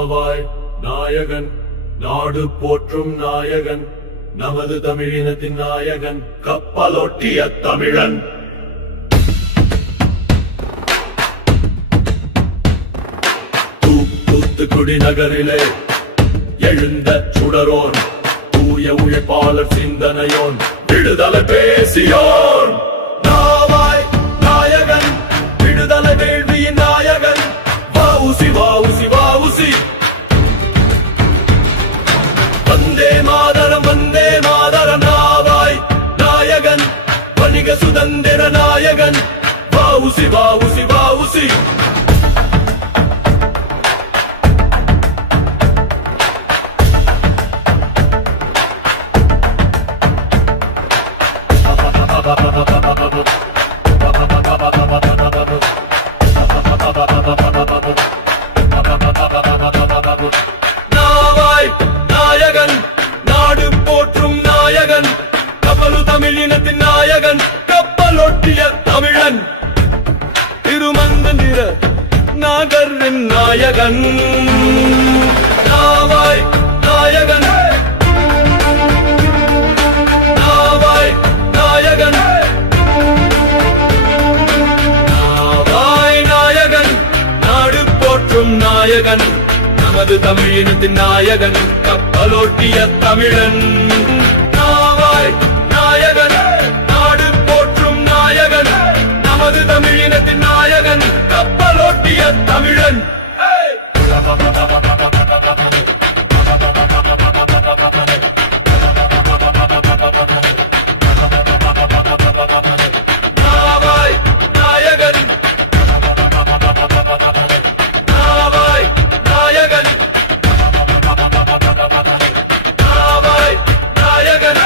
நாவாய் நாயகன் நாடு போற்றும் நாயகன் நமது தமிழினத்தின் நாயகன் கப்பலோட்டிய தமிழன். தூத்துக்குடி நகரிலே எழுந்த சுடரோன் தூய உழைப்பாளர் சிந்தனையோன் விடுதலை பேசியோன். நாவாய் நாயகன் விடுதலை வேள்வியின் நாயகன் வஉசி வஉசி வஉசி. வந்தே மாதரம் வந்தே மாதரம். நாவாய் நாயகன் வணிக சுதந்திர நாயகன் வஉசி வஉசி வஉசி. நாவாய் நாயகன் நாடு போற்றும் நாயகன் கப்பலு தமிழினத்தின் நாயகன் கப்பலொட்டிய தமிழன் திருமந்திர நாகரின் நாயகன். நாவாய் நாயகன் நாவாய் நாயகன் நாவாய் நாயகன் நாடு போற்றும் நாயகன் நமது தமிழினத்தின் நாயகன் கப்பலோட்டிய தமிழன். நாவாய் நாயகன் நாடு போற்றும் நாயகன் நமது தமிழினத்தின் நாயகன் கப்பலோட்டிய தமிழன். நாவாய் நாயகன் நாவாய் நாயகன் நாவாய் நாயகன்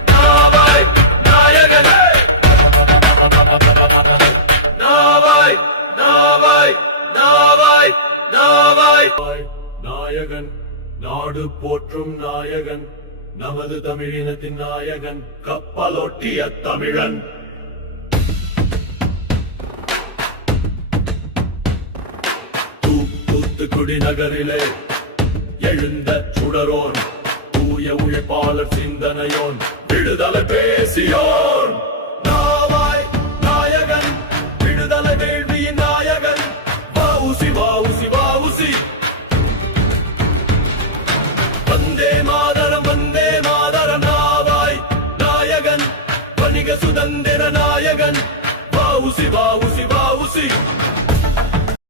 நாவாய் நாயகன் நாவாய் நாவாய் நாவாய் நாவாய் நாயகன் நாடு போற்றும் நாயகன் நமது தமிழினத்தின் நாயகன் கப்பலோட்டிய தமிழன். தூத்துக்குடி நகரிலே எழுந்த சுடரோன் தூய உழைப்பாளர் சிந்தனையோன் விடுதலை பேசியோன்.